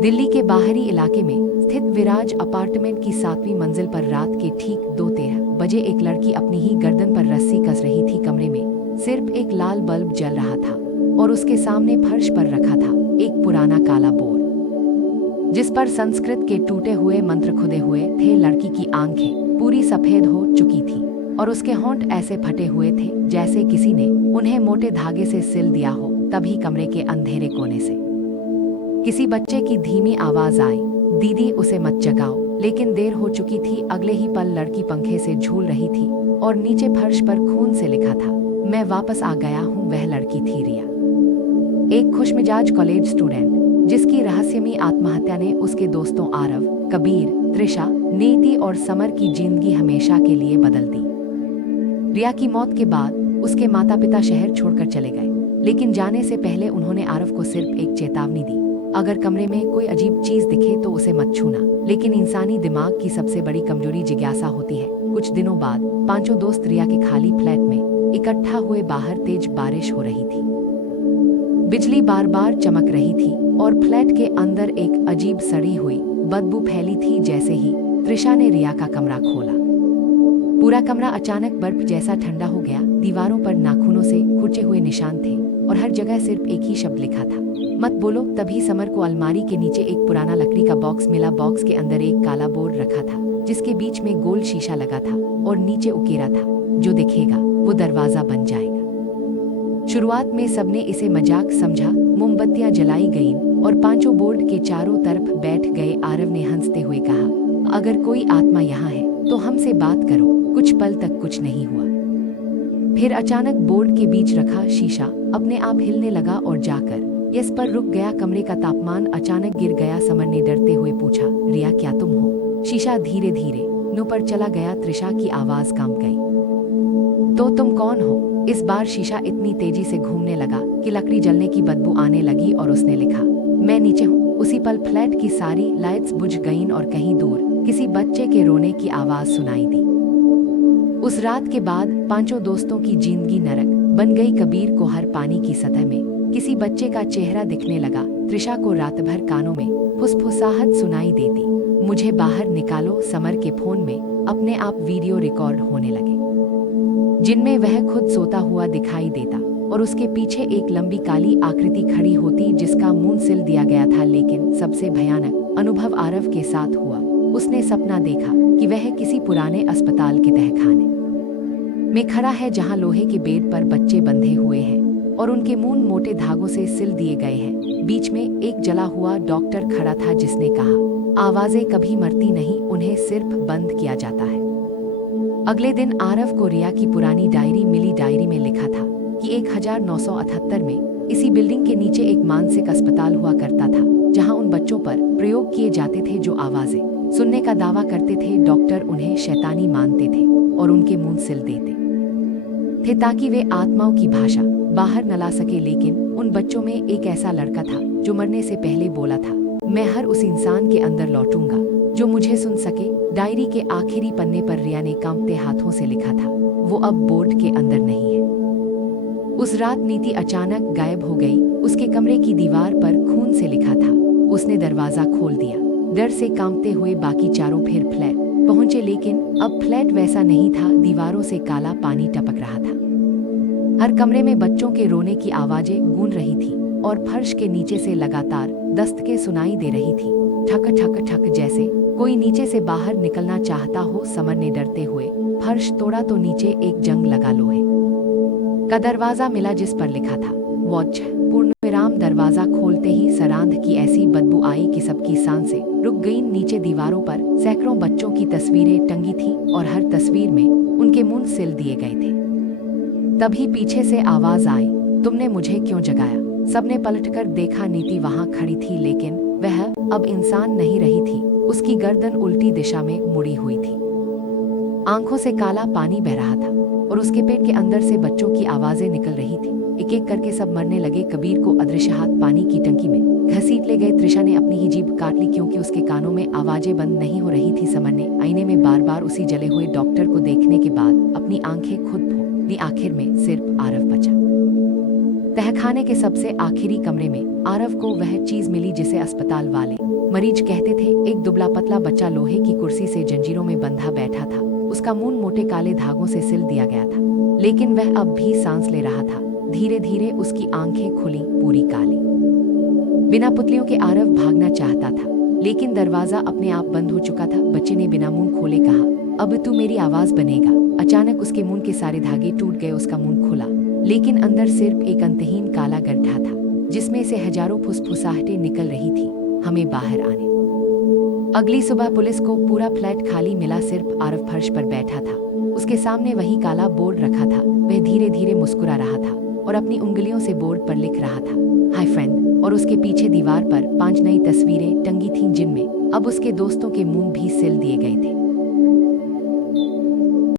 दिल्ली के बाहरी इलाके में स्थित विराज अपार्टमेंट की 7वीं मंजिल पर रात के ठीक 2:13 बजे एक लड़की अपनी ही गर्दन पर रस्सी कस रही थी। कमरे में सिर्फ एक लाल बल्ब जल रहा था और उसके सामने फर्श पर रखा था एक पुराना काला बोर्ड, जिस पर संस्कृत के टूटे हुए मंत्र खुदे हुए थे। लड़की की आंखें पूरी सफेद हो चुकी थी और उसके होंठ ऐसे फटे हुए थे जैसे किसी ने उन्हें मोटे धागे से सिल दिया हो। तभी कमरे के अंधेरे कोने से किसी बच्चे की धीमी आवाज आई, दीदी उसे मत जगाओ। लेकिन देर हो चुकी थी। अगले ही पल लड़की पंखे से झूल रही थी और नीचे फर्श पर खून से लिखा था, मैं वापस आ गया हूँ। वह लड़की थी रिया, एक खुशमिजाज कॉलेज स्टूडेंट जिसकी रहस्यमयी आत्महत्या ने उसके दोस्तों आरव, कबीर, त्रिशा, नीति और समर की जिंदगी हमेशा के लिए बदल दी। रिया की मौत के बाद उसके माता पिता शहर छोड़कर चले गए, लेकिन जाने से पहले उन्होंने आरव को सिर्फ एक चेतावनी दी, अगर कमरे में कोई अजीब चीज दिखे तो उसे मत छूना। लेकिन इंसानी दिमाग की सबसे बड़ी कमजोरी जिज्ञासा होती है। कुछ दिनों बाद पांचों दोस्त रिया के खाली फ्लैट में इकट्ठा हुए। बाहर तेज बारिश हो रही थी, बिजली बार बार चमक रही थी और फ्लैट के अंदर एक अजीब सड़ी हुई बदबू फैली थी। जैसे ही त्रिशा ने रिया का कमरा खोला, पूरा कमरा अचानक बर्फ जैसा ठंडा हो गया। दीवारों पर नाखूनों से खुचे हुए निशान थे और हर जगह सिर्फ एक ही शब्द लिखा था, मत बोलो। तभी समर को अलमारी के नीचे एक पुराना लकड़ी का बॉक्स मिला। बॉक्स के अंदर एक काला बोर्ड रखा था जिसके बीच में गोल शीशा लगा था और नीचे उकेरा था, जो देखेगा वो दरवाजा बन जाएगा। शुरुआत में सबने इसे मजाक समझा। मोमबत्तियां जलाई गईं और पांचों बोर्ड के चारों तरफ बैठ गए। आरव ने हंसते हुए कहा, अगर कोई आत्मा यहाँ है तो हमसे बात करो। कुछ पल तक कुछ नहीं हुआ, फिर अचानक बोर्ड के बीच रखा शीशा अपने आप हिलने लगा और जाकर यस पर रुक गया। कमरे का तापमान अचानक गिर गया। समर ने डरते हुए पूछा, रिया क्या तुम हो? शीशा धीरे धीरे नो पर चला गया। त्रिशा की आवाज कांप गई, तो तुम कौन हो? इस बार शीशा इतनी तेजी से घूमने लगा कि लकड़ी जलने की बदबू आने लगी और उसने लिखा, मैं नीचे हूँ। उसी पल फ्लैट की सारी लाइट्स बुझ गईं और कहीं दूर किसी बच्चे के रोने की आवाज सुनाई दी। उस रात के बाद पांचों दोस्तों की जिंदगी नरक बन गई। कबीर को हर पानी की सतह में किसी बच्चे का चेहरा दिखने लगा। त्रिशा को रात भर कानों में फुसफुसाहट सुनाई देती, मुझे बाहर निकालो। समर के फोन में अपने आप वीडियो रिकॉर्ड होने लगे जिनमें वह खुद सोता हुआ दिखाई देता और उसके पीछे एक लंबी काली आकृति खड़ी होती जिसका मुंह सिल दिया गया था। लेकिन सबसे भयानक अनुभव आरव के साथ हुआ। उसने सपना देखा कि वह किसी पुराने अस्पताल के तहखाने में खड़ा है जहां लोहे के बेड पर बच्चे बंधे हुए हैं और उनके मुंह मोटे धागों से सिल दिए गए हैं। बीच में एक जला हुआ डॉक्टर खड़ा था जिसने कहा, आवाजें कभी मरती नहीं, उन्हें सिर्फ बंद किया जाता है। अगले दिन आरव को रिया की पुरानी डायरी मिली। डायरी में लिखा था कि 1978 में इसी बिल्डिंग के नीचे एक मानसिक अस्पताल हुआ करता था जहां उन बच्चों पर प्रयोग किए जाते थे जो आवाजें सुनने का दावा करते थे। डॉक्टर उन्हें शैतानी मानते थे और उनके मुंह सिल देते थे ताकि वे आत्माओं की भाषा बाहर न ला सके। लेकिन उन बच्चों में एक ऐसा लड़का था जो मरने से पहले बोला था, मैं हर उस इंसान के अंदर लौटूंगा जो मुझे सुन सके। डायरी के आखिरी पन्ने पर रिया ने कांपते हाथों से लिखा था, वो अब बोर्ड के अंदर नहीं है। उस रात नीति अचानक गायब हो गई। उसके कमरे की दीवार पर खून से लिखा था। उसने दरवाजा खोल दिया। डर से कांपते हुए बाकी चारों फिर फ्लैट पहुंचे, लेकिन अब फ्लैट वैसा नहीं था। दीवारों से काला पानी टपक रहा था। हर कमरे में बच्चों के रोने की आवाजें गूंज रही थी और फर्श के नीचे से लगातार दस्तकें सुनाई दे रही थी, ठक ठक ठक, जैसे कोई नीचे से बाहर निकलना चाहता हो। समर ने डरते हुए फर्श तोड़ा तो नीचे एक जंग लगा लोहे का दरवाजा मिला जिस पर लिखा था, वॉच पूर्णविराम। दरवाजा खोलते ही सरांध की ऐसी बदबू आई कि सबकी सांसें रुक गईं। नीचे दीवारों पर सैकड़ों बच्चों की तस्वीरें टंगी थी और हर तस्वीर में उनके मुंह सिल दिए गए थे। तभी पीछे से आवाज आई, तुमने मुझे क्यों जगाया? सबने पलटकर देखा। नीति वहां खड़ी थी, लेकिन वह अब इंसान नहीं रही थी। उसकी गर्दन उल्टी दिशा में मुड़ी हुई थी, आंखों से काला पानी बह रहा था और उसके पेट के अंदर से बच्चों की आवाजें निकल रही थी। एक एक करके सब मरने लगे। कबीर को अदृश्य हाथ पानी की टंकी में घसीट ले गए। त्रिशा ने अपनी ही जीभ काट ली क्योंकि उसके कानों में आवाजें बंद नहीं हो रही थी। समर ने आईने में बार बार उसी जले हुए डॉक्टर को देखने के बाद अपनी आंखें खुद फोड़ दी। आखिर में सिर्फ आरव बचा। तहखाने के सबसे आखिरी कमरे में आरव को वह चीज मिली जिसे अस्पताल वाले मरीज कहते थे। एक दुबला पतला बच्चा लोहे की कुर्सी से जंजीरों में बंधा बैठा था। उसका मुंह मोटे काले धागों से सिल दिया गया था, लेकिन वह अब भी सांस ले रहा था। धीरे धीरे उसकी आंखें खुली, पूरी काली। बिना पुतलियों के आरव भागना चाहता था, लेकिन दरवाजा अपने आप बंद हो चुका था। बच्चे ने बिना मुंह खोले कहा, अब तू मेरी आवाज बनेगा। अचानक उसके मुंह के सारे धागे टूट गए। उसका मुंह खुला, लेकिन अंदर सिर्फ एक अंतहीन काला गड्ढा था, जिसमें से हजारों फुसफुसाहटें निकल रही थी, हमें बाहर आने। अगली सुबह पुलिस को पूरा फ्लैट खाली मिला। सिर्फ आरव फर्श पर बैठा था। उसके सामने वही काला बोर्ड रखा था। वह धीरे धीरे मुस्कुरा रहा था और अपनी उंगलियों से बोर्ड पर लिख रहा था, हाय फ्रेंड। और उसके पीछे दीवार पर 5 नई तस्वीरें टंगी थीं, जिनमें अब उसके दोस्तों के मुंह भी सिल दिए गए थे।